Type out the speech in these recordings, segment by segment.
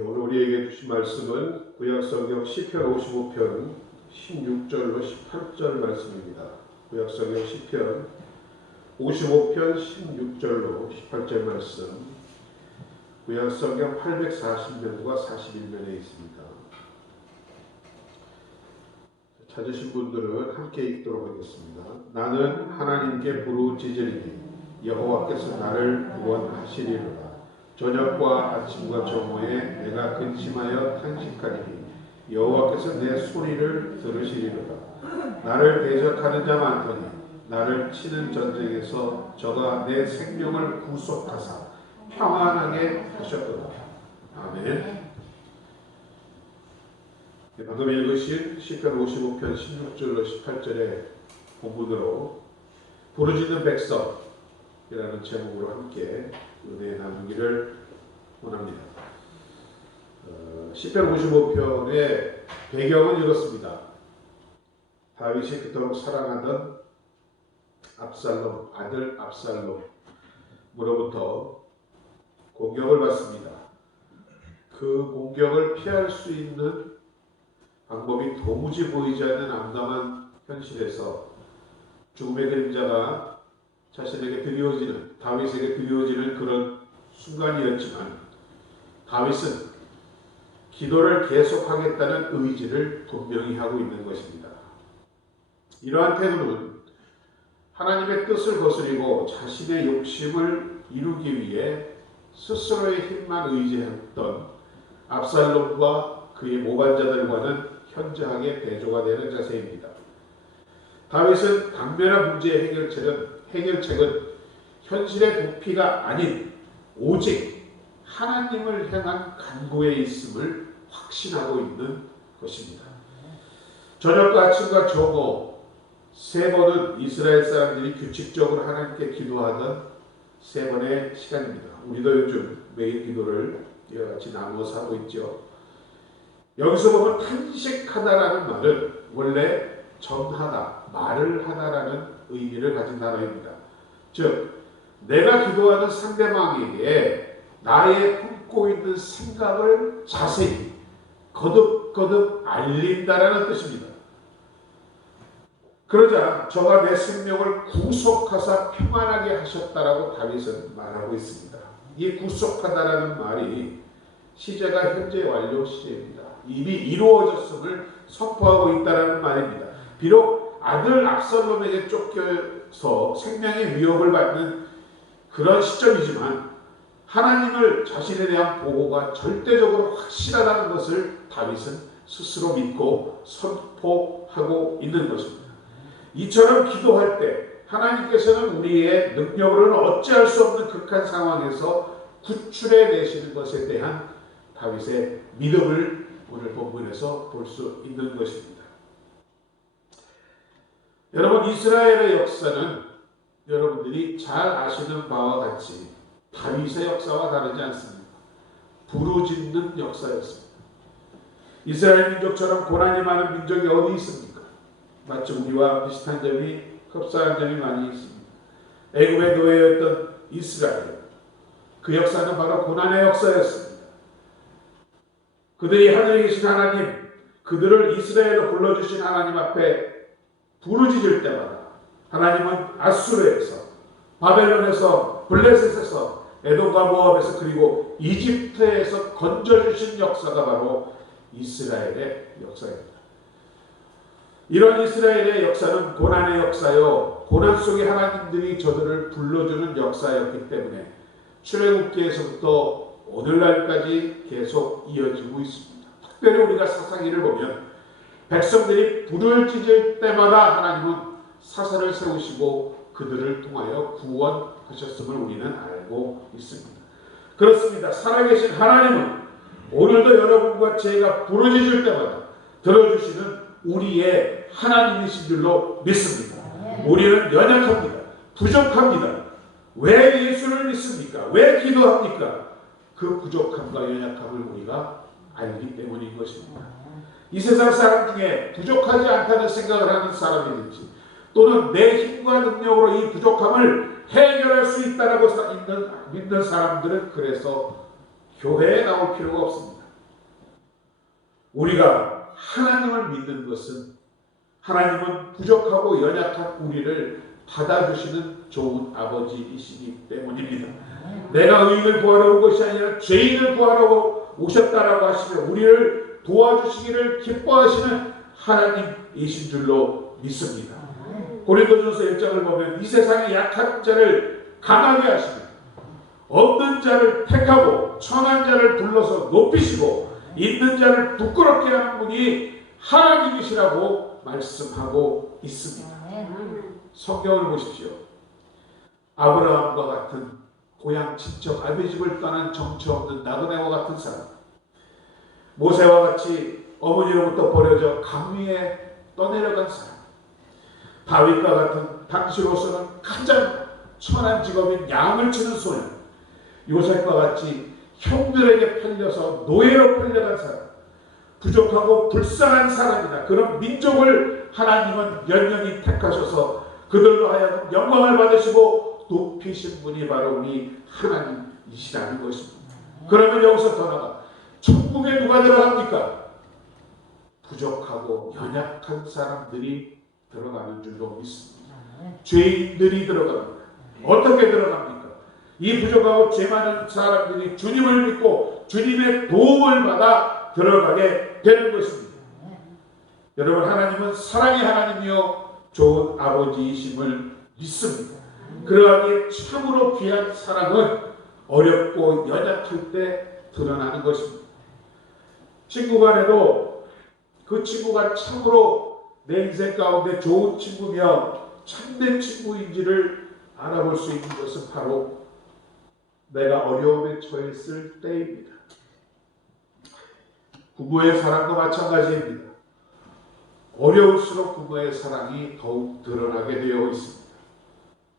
오늘 우리에게 주신 말씀은 구약성경 시편 55편 16절로 18절 말씀입니다. 구약성경 시편 55편 16절로 18절 말씀, 구약성경 840면과 41면에 있습니다. 찾으신 분들은 함께 읽도록 하겠습니다. 나는 하나님께 부르짖으리니 여호와께서 나를 구원하시리로다. 저녁과 아침과 정오에 내가 근심하여 탄식하리니 여호와께서 내 소리를 들으시리로다. 나를 대적하는 자 많더니 나를 치는 전쟁에서 저가 내 생명을 구속하사 평안하게 하셨도다. 아멘. 방금 읽으신 시편 55편 16절로 18절의 본문으로 부르짖는 백성이라는 제목으로 함께 은혜 나누기를 원합니다. 시편 55편의 배경은 이렇습니다. 다윗이 그토록 사랑하던 압살롬, 아들 압살롬으로부터 공격을 받습니다. 그 공격을 피할 수 있는 방법이 도무지 보이지 않는 암담한 현실에서 죽음의 그림자가 자신에게 드리워지는, 다윗에게 드리워지는 그런 순간이었지만 다윗은 기도를 계속하겠다는 의지를 분명히 하고 있는 것입니다. 이러한 태도는 하나님의 뜻을 거스리고 자신의 욕심을 이루기 위해 스스로의 힘만 의지했던 압살롬과 그의 모반자들과는 현저하게 대조가 되는 자세입니다. 다윗은 당면한 문제의 해결책은 현실의 도피가 아닌 오직 하나님을 향한 간구에 있음을 확신하고 있는 것입니다. 저녁과 아침과 정오 세 번은 이스라엘 사람들이 규칙적으로 하나님께 기도하던 세 번의 시간입니다. 우리도 요즘 매일 기도를 이와 같이 나누어서 하고 있죠. 여기서 보면 탄식하다라는 말은 원래 전하다, 말을 하다라는 의미를 가진 단어입니다. 즉, 내가 기도하는 상대방에게 나의 품고 있는 생각을 자세히 거듭거듭 알린다라는 뜻입니다. 그러자 저가 내 생명을 구속하사 평안하게 하셨다라고 다윗은 말하고 있습니다. 이 구속하다라는 말이 시제가 현재 완료 시제입니다. 이미 이루어졌음을 선포하고 있다라는 말입니다. 비록 아들 압살롬에게 쫓겨서 생명의 위협을 받는 그런 시점이지만 하나님을 자신에 대한 보호가 절대적으로 확실하다는 것을 다윗은 스스로 믿고 선포하고 있는 것입니다. 이처럼 기도할 때 하나님께서는 우리의 능력으로는 어찌할 수 없는 극한 상황에서 구출해 내시는 것에 대한 다윗의 믿음을 오늘 본문에서 볼 수 있는 것입니다. 여러분, 이스라엘의 역사는 여러분들이 잘 아시는 바와 같이 다윗의 역사와 다르지 않습니다. 부르짖는 역사였습니다. 이스라엘 민족처럼 고난이 많은 민족이 어디 있습니까? 마치 우리와 비슷한 점이, 흡사한 점이 많이 있습니다. 애굽의 노예였던 이스라엘, 그 역사는 바로 고난의 역사였습니다. 그들이 하늘에 계신 하나님, 그들을 이스라엘로 불러주신 하나님 앞에 부르짖을 때마다 하나님은 아수르에서, 바벨론에서, 블레셋에서, 에돔과 모압에서, 그리고 이집트에서 건져주신 역사가 바로 이스라엘의 역사입니다. 이런 이스라엘의 역사는 고난의 역사요, 고난 속에 하나님들이 저들을 불러주는 역사였기 때문에 출애굽기에서부터 오늘날까지 계속 이어지고 있습니다. 특별히 우리가 사사기를 보면 백성들이 불을 짖을 때마다 하나님은 사사를 세우시고 그들을 통하여 구원하셨음을 우리는 알고 있습니다. 그렇습니다. 살아계신 하나님은 오늘도 여러분과 제가 부르짖을 때마다 들어주시는 우리의 하나님이신 줄로 믿습니다. 우리는 연약합니다. 부족합니다. 왜 예수를 믿습니까? 왜 기도합니까? 그 부족함과 연약함을 우리가 알기 때문인 것입니다. 이 세상 사람 중에 부족하지 않다는 생각을 하는 사람이든지 또는 내 힘과 능력으로 이 부족함을 해결할 수 있다라고 믿는 사람들은 그래서 교회에 나올 필요가 없습니다. 우리가 하나님을 믿는 것은 하나님은 부족하고 연약한 우리를 받아주시는 좋은 아버지이시기 때문입니다. 내가 의인을 구하러 온 것이 아니라 죄인을 구하러 오셨다라고 하시며 우리를 도와주시기를 기뻐하시는 하나님이신 줄로 믿습니다. 고린도전서 1장을 보면 이 세상의 약한 자를 강하게 하시며 없는 자를 택하고 천한 자를 불러서 높이시고 있는 자를 부끄럽게 하는 분이 하나님이시라고 말씀하고 있습니다. 성경을 보십시오. 아브라함과 같은 고향 친척 아비 집을 떠난 정처 없는 나그네와 같은 사람, 모세와 같이 어머니로부터 버려져 강 위에 떠내려간 사람, 다윗과 같은 당시로서는 가장 천한 직업인 양을 치는 소년, 요셉과 같이 형들에게 팔려서 노예로 팔려간 사람, 부족하고 불쌍한 사람이다. 그런 민족을 하나님은 연연히 택하셔서 그들로 하여금 영광을 받으시고 높이신 분이 바로 우리 하나님이시라는 것입니다. 그러면 여기서 더 나가 천국에 누가 들어갑니까? 부족하고 연약한 사람들이 들어가는 줄로 믿습니다. 죄인들이 들어갑니다. 어떻게 들어갑니까? 이 부족하고 죄 많은 사람들이 주님을 믿고 주님의 도움을 받아 들어가게 되는 것입니다. 여러분, 하나님은 사랑의 하나님이요 좋은 아버지이심을 믿습니다. 그러하기에 참으로 귀한 사랑은 어렵고 연약할 때 드러나는 것입니다. 친구 간에도 그 친구가 참으로 내 인생 가운데 좋은 친구며 참된 친구인지를 알아볼 수 있는 것은 바로 내가 어려움에 처했을 때입니다. 부모의 사랑도 마찬가지입니다. 어려울수록 부모의 사랑이 더욱 드러나게 되어 있습니다.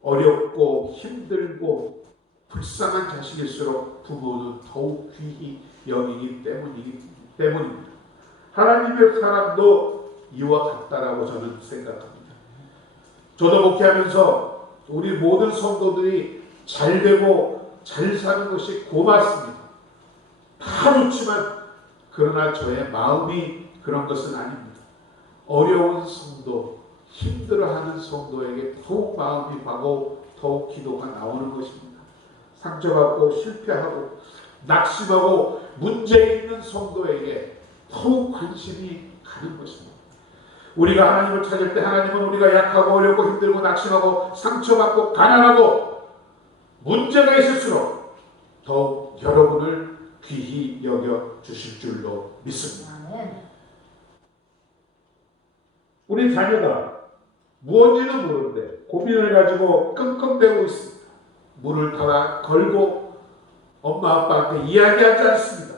어렵고 힘들고 불쌍한 자식일수록 부모는 더욱 귀히 여기기 때문입니다. 하나님의 사랑도 이와 같다라고 저는 생각합니다. 저도 목회하면서 우리 모든 성도들이 잘 되고 잘 사는 것이 고맙습니다. 다 좋지만 그러나 저의 마음이 그런 것은 아닙니다. 어려운 성도, 힘들어하는 성도에게 더욱 마음이 가고 더욱 기도가 나오는 것입니다. 상처받고 실패하고 낙심하고 문제 있는 성도에게 더욱 관심이 가는 것입니다. 우리가 하나님을 찾을 때 하나님은 우리가 약하고 어렵고 힘들고 낙심하고 상처받고 가난하고 문제가 있을수록 더욱 여러분을 귀히 여겨 주실 줄로 믿습니다. 우리 자녀가 무엇인지는 모르는데 고민을 가지고 끙끙대고 있습니다. 물을 타다 걸고 엄마 아빠한테 이야기하지 않습니다.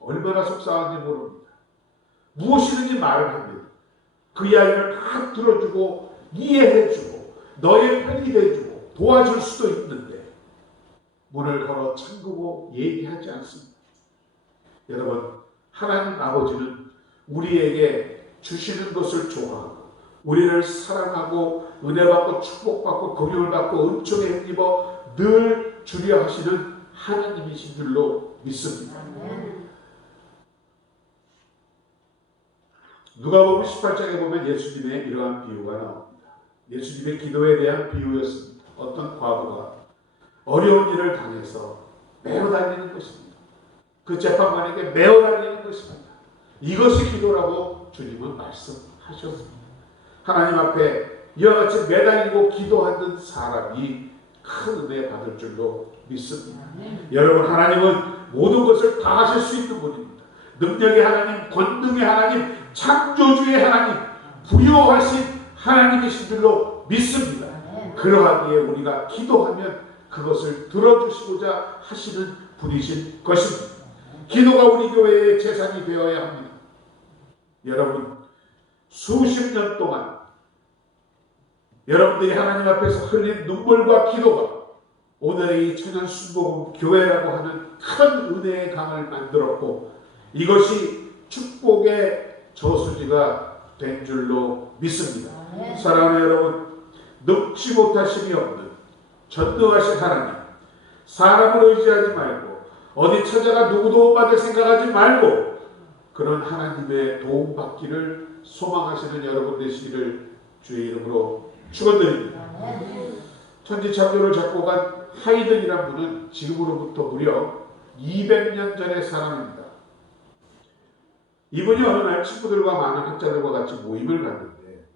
얼마나 속상한지 모릅니다. 무엇이든지 말을 합니다. 그 이야기를 다 들어주고 이해해주고 너의 편이 돼주고 도와줄 수도 있는데 문을 걸어 잠그고 얘기하지 않습니다. 여러분, 하나님 아버지는 우리에게 주시는 것을 좋아하고 우리를 사랑하고 은혜받고 축복받고 긍휼을 받고 은총에 힘입어 늘 주려 하시는 하나님이신 줄로 믿습니다. 누가복음 18장에 보면 예수님의 이러한 비유가 나옵니다. 예수님의 기도에 대한 비유였습니다. 어떤 과부가 어려운 일을 당해서 매어 달리는 것입니다. 그 재판관에게 매어 달리는 것입니다. 이것이 기도라고 주님은 말씀하셨습니다. 하나님 앞에 이와 같이 매달리고 기도하는 사람이 큰 은혜 받을 줄로 믿습니다. 여러분, 하나님은 모든 것을 다 하실 수 있는 분입니다. 능력의 하나님, 권능의 하나님, 창조주의 하나님, 부유하신 하나님이신 줄로 믿습니다. 그러하기에 우리가 기도하면 그것을 들어주시고자 하시는 분이신 것입니다. 기도가 우리 교회의 재산이 되어야 합니다. 여러분, 수십 년 동안 여러분들이 하나님 앞에서 흘린 눈물과 기도가 오늘의 이 천연순복음 교회라고 하는 큰 은혜의 강을 만들었고 이것이 축복의 저수지가 된 줄로 믿습니다. 사랑하는 여러분, 늙지 못하심이 없는 전능하신 하나님, 사람을 의지하지 말고 어디 찾아가 누구 도움받을 생각하지 말고 그런 하나님의 도움받기를 소망하시는 여러분 되시기를 주의 이름으로 축원드립니다. 천지창조를 작곡한 하이든이란 분은 지금으로부터 무려 200년 전의 사람입니다. 이분이 어느 날 친구들과 많은 학자들과 같이 모임을 갔는데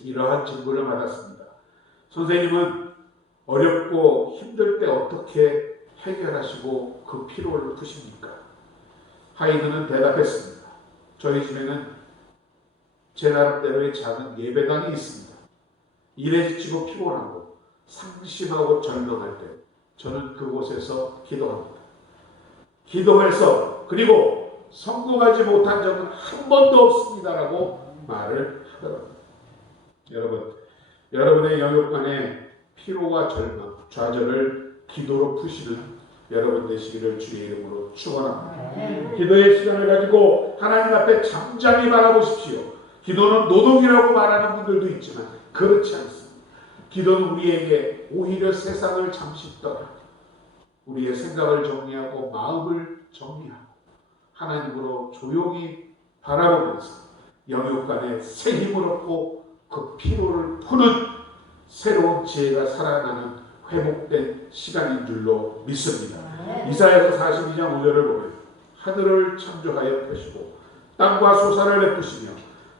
이러한 질문을 받았습니다. 선생님은 어렵고 힘들 때 어떻게 해결하시고 그 피로를 푸십니까? 하이든은 대답했습니다. 저희 집에는 제 나름대로의 작은 예배당이 있습니다. 일에 지치고 피곤하고 상심하고 절망할 때 저는 그곳에서 기도합니다. 기도해서 그리고 성공하지 못한 적은 한 번도 없습니다라고 말을 하더라고요. 여러분의 영역간의 피로와 절망, 좌절을 기도로 푸시는 여러분 되시기를 주의 이름으로 축원합니다. 기도의 시간을 가지고 하나님 앞에 잠잠히 바라보십시오. 기도는 노동이라고 말하는 분들도 있지만 그렇지 않습니다. 기도는 우리에게 오히려 세상을 잠시 떠나 우리의 생각을 정리하고 마음을 정리하고 하나님으로 조용히 바라보면서 영육간에 새 힘을 얻고 그 피로를 푸는 새로운 지혜가 살아나는 회복된 시간인 줄로 믿습니다. 이사야서 42장 5절을 보면 하늘을 창조하여 펴시고 땅과 솟아를 베푸시며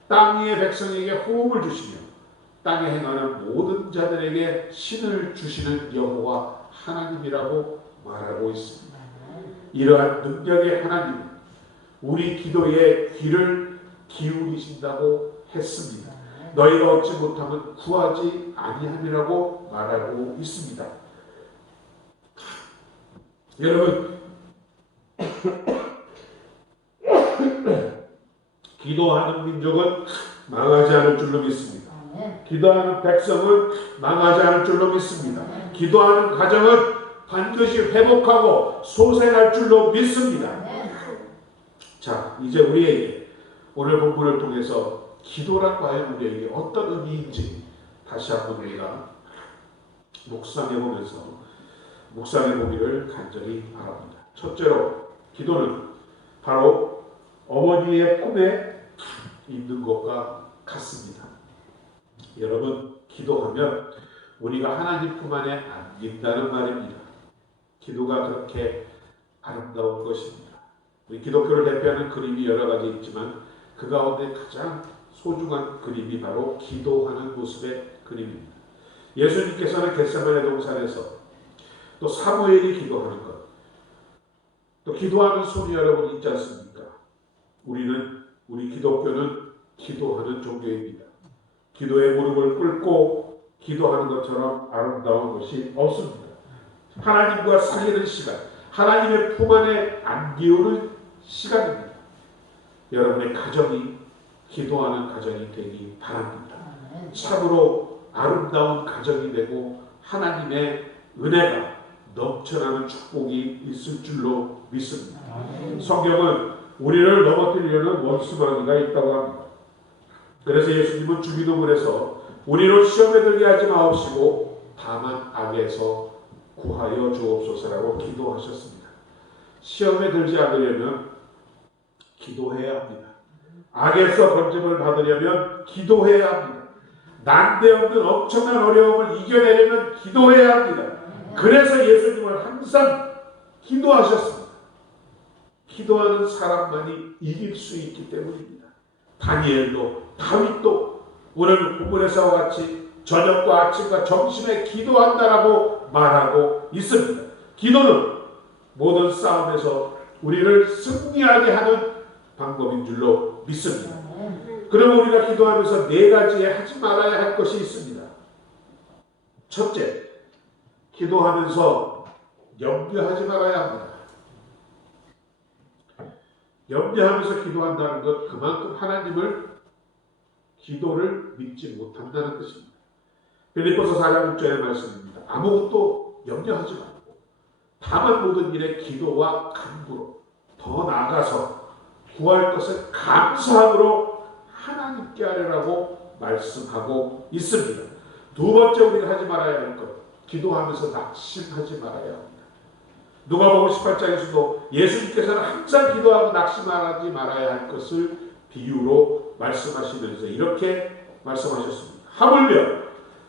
땅 위의 백성에게 호흡을 주시며 땅에 행하는 모든 자들에게 신을 주시는 여호와 하나님이라고 말하고 있습니다. 이러한 능력의 하나님은 우리 기도에 귀를 기울이신다고 했습니다. 너희가 얻지 못하면 구하지 아니함이라고 말하고 있습니다. 여러분, 기도하는 민족은 망하지 않을 줄로 믿습니다. 기도하는 백성은 망하지 않을 줄로 믿습니다. 기도하는 가정은 반드시 회복하고 소생할 줄로 믿습니다. 자, 이제 우리에게 오늘 본문을 통해서 기도란 과연 우리에게 어떤 의미인지 다시 한번 우리가 묵상해보면서 묵상해보기를 간절히 바랍니다. 첫째로 기도는 바로 어머니의 품에 있는 것과 같습니다. 여러분, 기도하면 우리가 하나님 품 안에 안긴다는 말입니다. 기도가 그렇게 아름다운 것입니다. 우리 기독교를 대표하는 그림이 여러 가지 있지만 그 가운데 가장 소중한 그림이 바로 기도하는 모습의 그림입니다. 예수님께서는 겟세마네 동산에서 또 사무엘이 기도하는 것, 또 기도하는 손이 여러분 있지 않습니까? 우리 기독교는 기도하는 종교입니다. 기도의 무릎을 꿇고 기도하는 것처럼 아름다운 것이 없습니다. 하나님과 사귀는 시간, 하나님의 품 안에 안기우는 시간입니다. 여러분의 가정이 기도하는 가정이 되기 바랍니다. 참으로 아름다운 가정이 되고 하나님의 은혜가 넘쳐나는 축복이 있을 줄로 믿습니다. 성경은 우리를 넘어뜨리려는 원수마귀가 있다고 합니다. 그래서 예수님은 주기도문에서 우리를 시험에 들게 하지 마옵시고 다만 악에서 구하여 주옵소서라고 기도하셨습니다. 시험에 들지 않으려면 기도해야 합니다. 악에서 건짐을 받으려면 기도해야 합니다. 난데없는 엄청난 어려움을 이겨내려면 기도해야 합니다. 그래서 예수님은 항상 기도하셨습니다. 기도하는 사람만이 이길 수 있기 때문입니다. 다니엘도 다윗도 오늘 본문에서와 같이 저녁과 아침과 점심에 기도한다라고 말하고 있습니다. 기도는 모든 싸움에서 우리를 승리하게 하는 방법인 줄로 믿습니다. 그러면 우리가 기도하면서 네 가지에 하지 말아야 할 것이 있습니다. 첫째, 기도하면서 염려하지 말아야 합니다. 염려하면서 기도한다는 것, 그만큼 하나님을 기도를 믿지 못한다는 것입니다. 빌립보서 4장 6절의 말씀입니다. 아무것도 염려하지 말고 다만 모든 일에 기도와 간구로 더 나아가서 구할 것을 감사함으로 하나님 하나님께 하려고 말씀하고 있습니다. 두 번째 우리가 하지 말아야 할 것, 기도하면서 낙심하지 말아야 합니다. 누가복음 18장에서도 예수님께서는 항상 기도하고 낙심하지 말아야 할 것을 비유로 말씀하시면서 이렇게 말씀하셨습니다. 하물며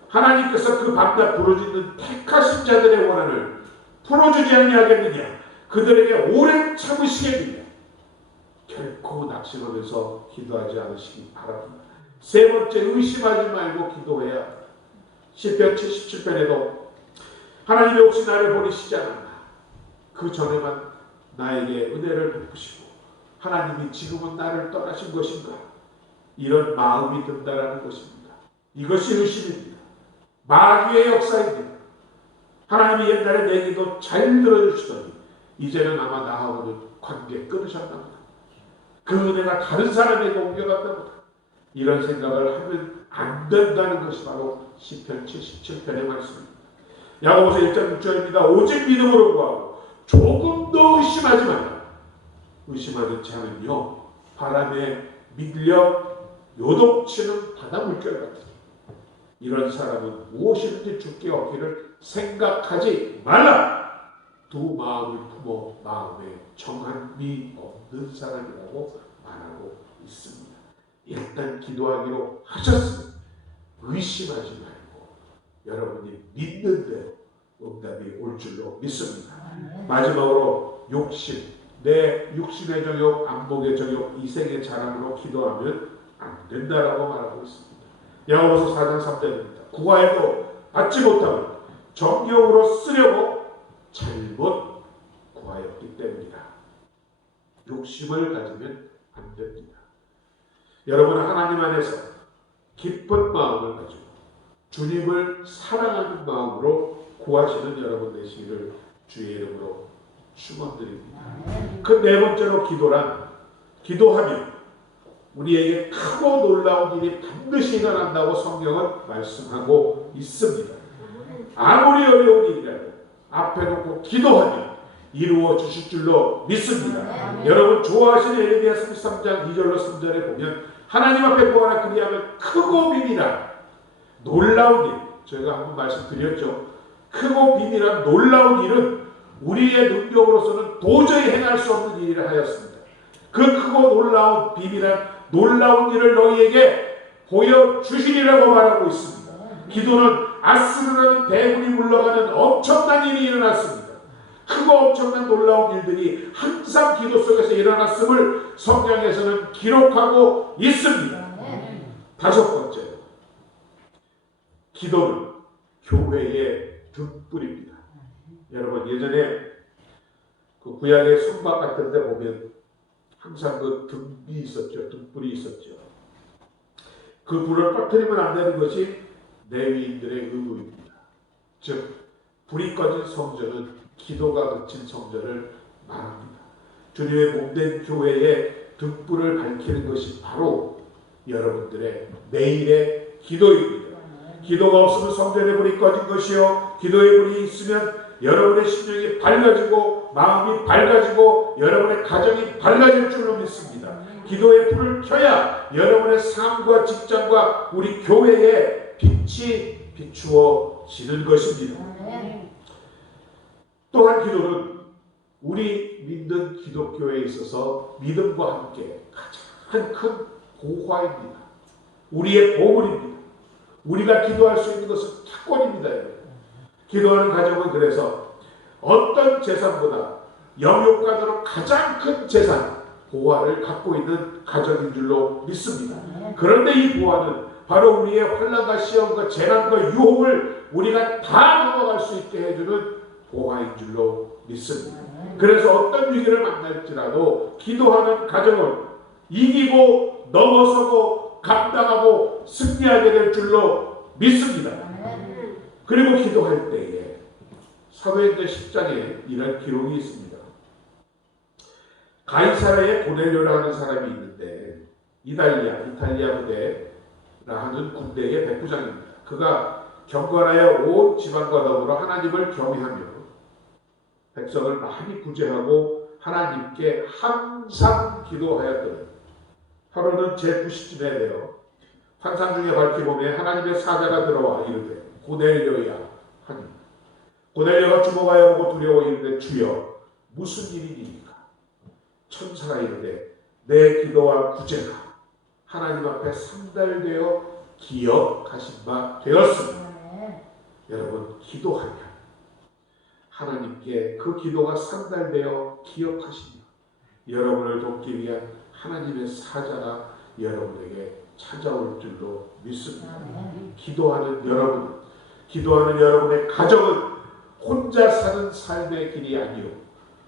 하나님께서 그 밤낮 부르짖는 택하신 자들의 원한을 풀어주지 아니하겠느냐, 그들에게 오래 참으시겠느냐. 결코 낙심하면서 기도하지 않으시기 바랍니다. 세 번째, 의심하지 말고 기도해야 합니다. 시편 77편에도 하나님이 혹시 나를 버리시지 않았나, 그 전에만 나에게 은혜를 베푸시고 하나님이 지금은 나를 떠나신 것인가, 이런 마음이 든다라는 것입니다. 이것이 의심입니다. 마귀의 역사입니다. 하나님이 옛날에 내 기도 잘 들어주시더니 이제는 아마 나하고는 관계 끊으셨나 보다, 그 은혜가 다른 사람에게 옮겨갔나 보다, 이런 생각을 하면 안 된다는 것이 바로 시편 77편의 말씀입니다. 야고보서 1장 6절입니다. 오직 믿음으로 구하고 조금도 의심하지 말라. 의심하는 자는요, 바람에 밀려 요동치는 바다 물결 같으니 이런 사람은 무엇이든지 죽게 얻기를 생각하지 말라. 두 마음을 품어 마음에 정함이 없는 사람이라고 말하고 있습니다. 일단 기도하기로 하셨으면 의심하지 말고 여러분이 믿는 대로 응답이 올 줄로 믿습니다. 마지막으로 욕심, 내 육신의 정욕, 안목의 정욕, 이생의 자랑으로 기도하면 안 된다라고 말하고 있습니다. 야고보서 4장 3절입니다. 구하여도 받지 못하고 정욕으로 쓰려고 잘못 구하였기 때문이다. 욕심을 가지면 안 됩니다. 여러분은 하나님 안에서 기쁜 마음을 가지고 주님을 사랑하는 마음으로 구하시는 여러분 되시기를 주의 이름으로 축원드립니다. 그 네 번째로 기도하면 우리에게 크고 놀라운 일이 반드시 일어난다고 성경은 말씀하고 있습니다. 아무리 어려운 일이라도 앞에 놓고 기도하면 이루어 주실 줄로 믿습니다. 여러분 좋아하시는 에레미야 33장 2절로 3절에 보면 하나님 앞에 구하라 그리하면 크고 비밀한 놀라운 일, 저희가 한번 말씀드렸죠. 크고 비밀한 놀라운 일은 우리의 능력으로서는 도저히 행할 수 없는 일이라 하였습니다. 그 크고 놀라운 비밀한 놀라운 일을 너희에게 보여주시리라고 말하고 있습니다. 기도는 아스르라는 대군이 물러가는 엄청난 일이 일어났습니다. 크고 엄청난 놀라운 일들이 항상 기도 속에서 일어났음을 성경에서는 기록하고 있습니다. 다섯 번째, 기도는 교회의 등불입니다. 여러분 예전에 그 구약의 성막 같은 데 보면 항상 그 등이 있었죠. 등불이 있었죠. 그 불을 꺼뜨리면 안 되는 것이 레위인들의 의무입니다. 즉 불이 꺼진 성전은 기도가 그친 성전을 말합니다. 주님의 몸된 교회에 등불을 밝히는 것이 바로 여러분들의 매일의 기도입니다. 기도가 없으면 성전의 불이 꺼진 것이요, 기도의 불이 있으면 여러분의 심령이 밝아지고 마음이 밝아지고 여러분의 가정이 밝아질 줄로 믿습니다. 기도의 불을 켜야 여러분의 삶과 직장과 우리 교회에 빛이 비추어지는 것입니다. 또한 기도는 우리 믿는 기독교에 있어서 믿음과 함께 가장 큰 보화입니다. 우리의 보물입니다. 우리가 기도할 수 있는 것은 특권입니다. 기도하는 가정은 그래서 어떤 재산보다 영육간으로 가장 큰 재산, 보화를 갖고 있는 가정인 줄로 믿습니다. 그런데 이 보화는 바로 우리의 환난과 시험과 재난과 유혹을 우리가 다 넘어갈 수 있게 해주는 보화인 줄로 믿습니다. 그래서 어떤 위기를 만날지라도 기도하는 가정은 이기고 넘어서고 감당하고 승리하게 될 줄로 믿습니다. 그리고 기도할 때에 사도행전 10장에 이런 기록이 있습니다. 가이사라에 고넬료라 하는 사람이 있는데 이탈리아 부대라 하는 군대의 백부장입니다. 그가 경건하여 온 지방과 더불어 하나님을 경외하며 백성을 많이 구제하고 하나님께 항상 기도하였더니 하루는 제 90쯤에 되어 환상 중에 밝히보매 하나님의 사자가 들어와 이르되 고넬료야 하니 고넬료가 주목하여 보고 두려워 이르되 주여 무슨 일이니까? 천사가 이르되 내 기도와 구제가 하나님 앞에 상달되어 기억하신 바 되었습니다. 여러분, 기도하면 하나님께 그 기도가 상달되어 기억하시며 여러분을 돕기 위한 하나님의 사자가 여러분에게 찾아올 줄로 믿습니다. 기도하는 여러분의 가정은 혼자 사는 삶의 길이 아니요,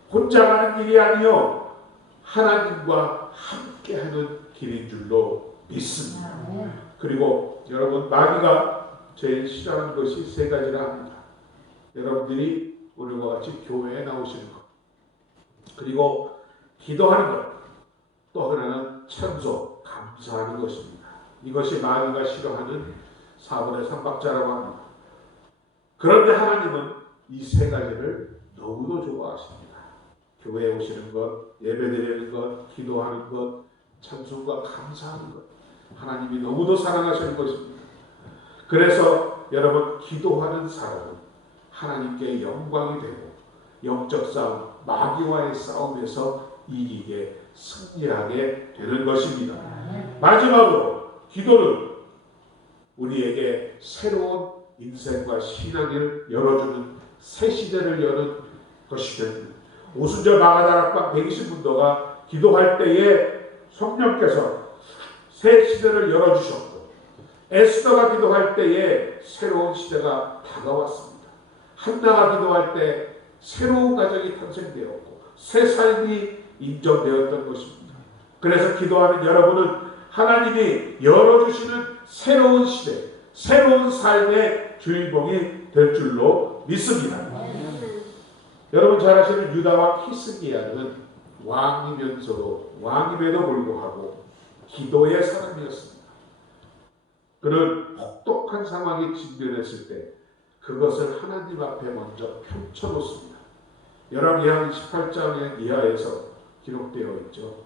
혼자 가는 길이 아니요, 하나님과 함께하는 길인 줄로 믿습니다. 그리고 여러분, 마귀가 제일 싫어하는 것이 세 가지라 합니다. 여러분들이 오늘과 같이 교회에 나오시는 것, 그리고 기도하는 것, 또 하나는 찬송, 감사하는 것입니다. 이것이 마귀가 싫어하는 4분의 3박자라고 합니다. 그런데 하나님은 이 세 가지를 너무도 좋아하십니다. 교회에 오시는 것, 예배드리는 것, 기도하는 것, 찬송과 감사하는 것, 하나님이 너무도 사랑하시는 것입니다. 그래서 여러분, 기도하는 사람은 하나님께 영광이 되고 영적 싸움, 마귀와의 싸움에서 이기게 승리하게 되는 것입니다. 마지막으로 기도는 우리에게 새로운 인생과 신앙을 열어주는 새 시대를 여는 것이 됩니다. 오순절 마가다락방 120문도가 기도할 때에 성령께서 새 시대를 열어주셨고, 에스더가 기도할 때에 새로운 시대가 다가왔습니다. 한나가 기도할 때 새로운 가정이 탄생되었고 새 삶이 인정되었던 것입니다. 그래서 기도하는 여러분은 하나님이 열어주시는 새로운 시대, 새로운 삶의 주인공이 될 줄로 믿습니다. 여러분 잘 아시는 유다와 히스기야는 왕임에도 불구하고 기도의 사람이었습니다. 그는 혹독한 상황에 직면했을 때 그것을 하나님 앞에 먼저 펼쳐놓습니다. 열왕기하 28장 이하에서 기록되어 있죠.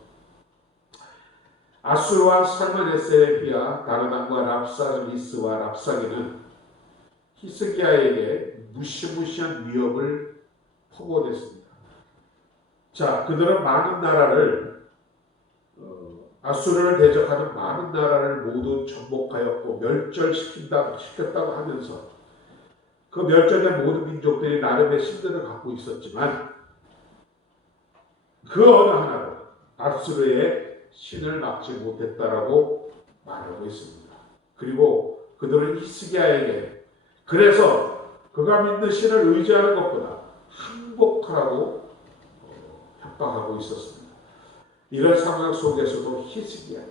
아수르와 살마네세르비아, 다르단과 랍사리스와 랍사기는 히스기야에게 무시무시한 위협을 포고됐습니다. 자, 그들은 많은 나라를 아수르를 대적하는 많은 나라를 모두 정복하였고 멸절시켰다고 하면서 그 멸절된 모든 민족들이 나름의 신들을 갖고 있었지만 그 어느 하나도 아수르의 신을 막지 못했다라고 말하고 있습니다. 그리고 그들은 히스기야에게 그래서 그가 믿는 신을 의지하는 것보다 항복하라고 협박하고 있었습니다. 이런 상황 속에서도 히스기야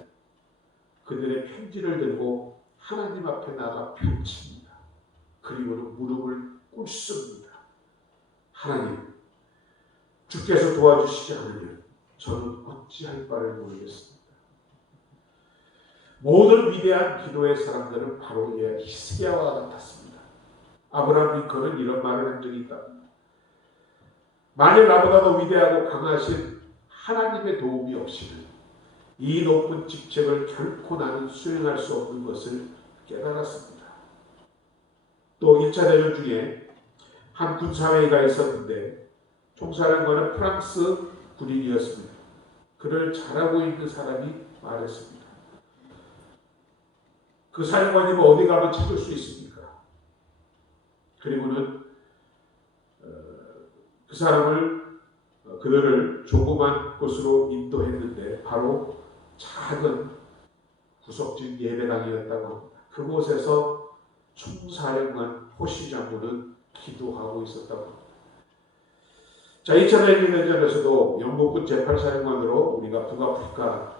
그들의 편지를 들고 하나님 앞에 나가 펼칩니다. 그리고는 무릎을 꿇습니다. 하나님, 주께서 도와주시지 않으면 저는 어찌할 바를 모르겠습니다. 모든 위대한 기도의 사람들은 바로 히스기야와 같았습니다. 아브라함 링컨은 이런 말을 한 적이 있다. 만일 나보다 더 위대하고 강하신 하나님의 도움이 없이는 이 높은 직책을 결코 나는 수행할 수 없는 것을 깨달았습니다. 또 1차 대전 중에 한 군사회의가 있었는데 총사령관은 프랑스 군인이었습니다. 그를 잘 알고 있는 사람이 말했습니다. 그 사령관님은 어디 가면 찾을 수 있습니까? 그리고는 그들을 조그만 곳으로 인도했는데 바로 작은 구석진 예배당이었다고 합니다. 그곳에서 총사령관 호시 장군은 기도하고 있었다고 합니다. 자, 2차 대전에서도 영국군 제8사령관으로 우리가 북아프리카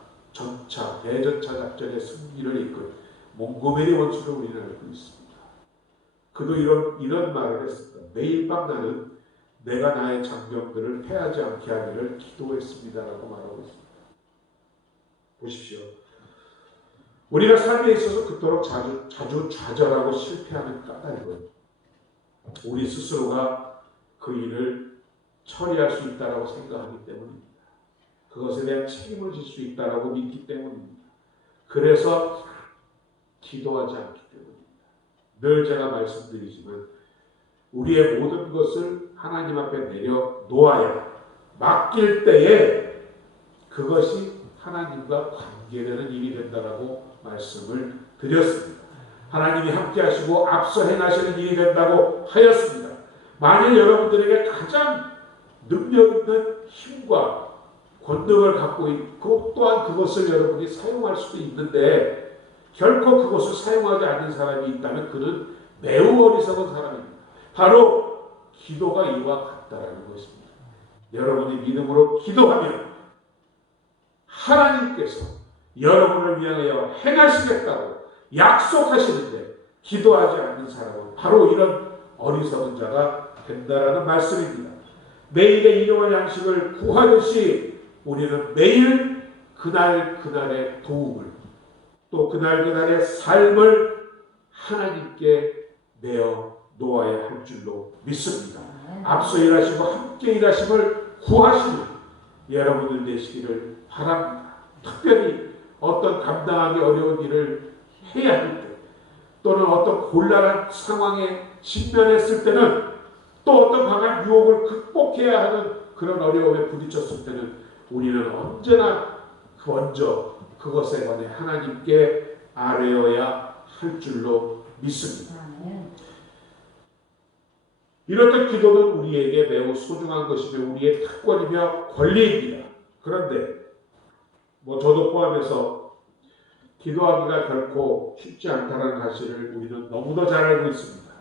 대전차 작전의 승리를 이끈 몽고메리 원수를 우리는 알고 있습니다. 그도 이런 말을 했습니다. 매일 밤 나는 내가 나의 장병들을 패하지 않게 하기를 기도했습니다라고 말하고 있습니다. 보십시오. 우리가 삶에 있어서 그토록 자주 좌절하고 실패하는 까닭은 우리 스스로가 그 일을 처리할 수 있다라고 생각하기 때문입니다. 그것에 대한 책임을 질 수 있다라고 믿기 때문입니다. 그래서 기도하지 않기 때문입니다. 늘 제가 말씀드리지만 우리의 모든 것을 하나님 앞에 내려놓아야 맡길 때에 그것이 하나님과 관계되는 일이 된다라고 말씀을 드렸습니다. 하나님이 함께 하시고 앞서 행하시는 일이 된다고 하였습니다. 만일 여러분들에게 가장 능력 있는 힘과 권능을 갖고 있고 또한 그것을 여러분이 사용할 수도 있는데 결코 그것을 사용하지 않는 사람이 있다면 그는 매우 어리석은 사람입니다. 바로 기도가 이와 같다라는 것입니다. 여러분이 믿음으로 기도하면 하나님께서 여러분을 위하여 행하시겠다고 약속하시는데 기도하지 않는 사람은 바로 이런 어리석은 자가 된다라는 말씀입니다. 매일의 일용할 양식을 구하듯이 우리는 매일 그날의 도움을 또 그날의 삶을 하나님께 내어 놓아야 할 줄로 믿습니다. 앞서 일하시고 함께 일하심을 구하시는 여러분들 되시기를 바랍니다. 특별히 어떤 감당하기 어려운 일을 해야 할 때 또는 어떤 곤란한 상황에 직면했을 때는 또 어떤 강한 유혹을 극복해야 하는 그런 어려움에 부딪혔을 때는 우리는 언제나 먼저 그것에 관해 하나님께 아뢰어야 할 줄로 믿습니다. 이렇듯 기도는 우리에게 매우 소중한 것이며 우리의 특권이며 권리입니다. 그런데 저도 포함해서 기도하기가 결코 쉽지 않다는 사실을 우리는 너무도 잘 알고 있습니다.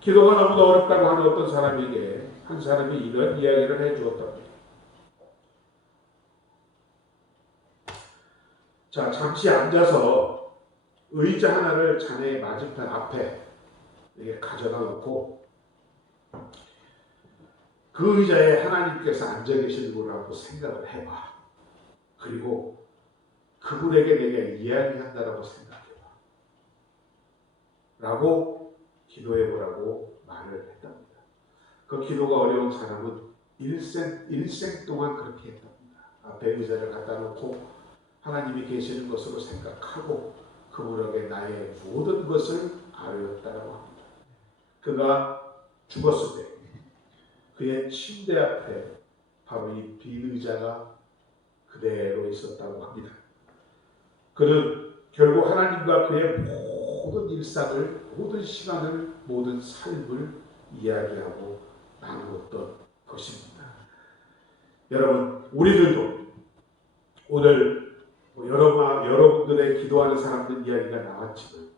기도가 너무도 어렵다고 하는 어떤 사람에게 한 사람이 이런 이야기를 해주었답니다. 자, 잠시 앉아서 의자 하나를 자네의 맞은편 앞에 이렇게 가져다 놓고 그 의자에 하나님께서 앉아 계시는 거라고 생각을 해봐. 그리고 그분에게 내가 이야기한다라고 생각해봐. 라고 기도해보라고 말을 했답니다. 그 기도가 어려운 사람은 일생 동안 그렇게 했답니다. 앞에 의자를 갖다 놓고 하나님이 계시는 것으로 생각하고 그분에게 나의 모든 것을 아뢰었다라고 합니다. 그가 죽었을 때 그의 침대 앞에 바로 이 빈 의자가 그대로 있었다고 합니다. 그는 결국 하나님과 그의 모든 일상을, 모든 시간을, 모든 삶을 이야기하고 나누었던 것입니다. 여러분, 우리들도 오늘 여러분들의 기도하는 사람들 이야기가 나왔지만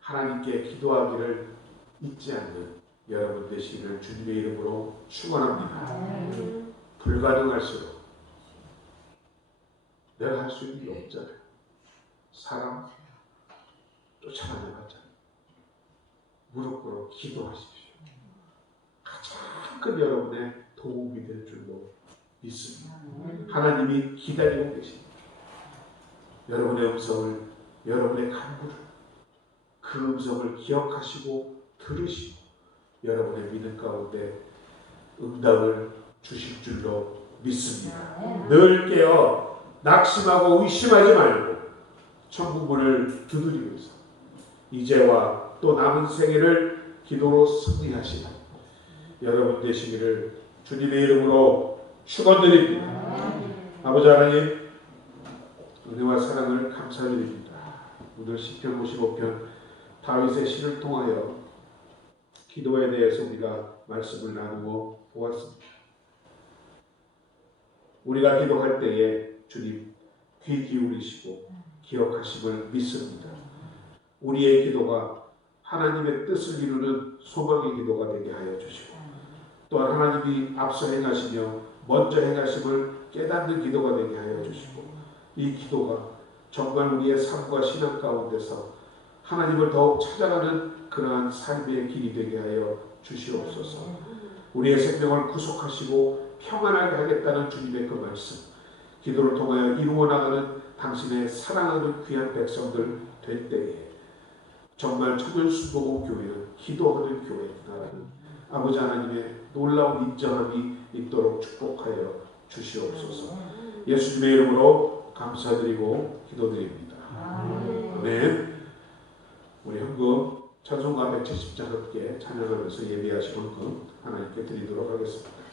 하나님께 기도하기를 잊지 않는 여러분 되시기를 주님의 이름으로 축원합니다. 불가능할수록 내가 할 수 있는 게 없잖아요. 사람 쫓아다녀봤잖아요. 무릎 꿇어 기도하십시오. 가장 큰 여러분의 도움이 될 줄로 믿습니다. 하나님이 기다리고 계십니다. 여러분의 음성을, 여러분의 간구를, 그 음성을 기억하시고 들으시고 여러분의 믿음 가운데 응답을 주실 줄로 믿습니다. 늘 깨어 낙심하고 의심하지 말고 천국문을 두드리면서 이제와 또 남은 생애를 기도로 승리하시는 여러분 되시기를 주님의 이름으로 축원드립니다. 아버지 하나님, 은혜와 사랑을 감사드립니다. 오늘 시편 55편 다윗의 시를 통하여 기도에 대해서 우리가 말씀을 나누어 보았습니다. 우리가 기도할 때에 주님 귀 기울이시고 기억하심을 믿습니다. 우리의 기도가 하나님의 뜻을 이루는 소망의 기도가 되게 하여 주시고 또한 하나님이 앞서 행하시며 먼저 행하심을 깨닫는 기도가 되게 하여 주시고 이 기도가 정말 우리의 삶과 신앙 가운데서 하나님을 더욱 찾아가는 그러한 삶의 길이 되게 하여 주시옵소서. 우리의 생명을 구속하시고 평안하게 하겠다는 주님의 그 말씀, 기도를 통하여 이루어 나가는 당신의 사랑하는 귀한 백성들 될 때에 정말 천연순복음교회는 기도하는 교회구나라는 아버지 하나님의 놀라운 인정함이 있도록 축복하여 주시옵소서. 예수님의 이름으로 감사드리고 기도드립니다. 아멘. 찬송가 170장 함께 찬양하면서 예배하시는 금 하나님께 드리도록 하겠습니다.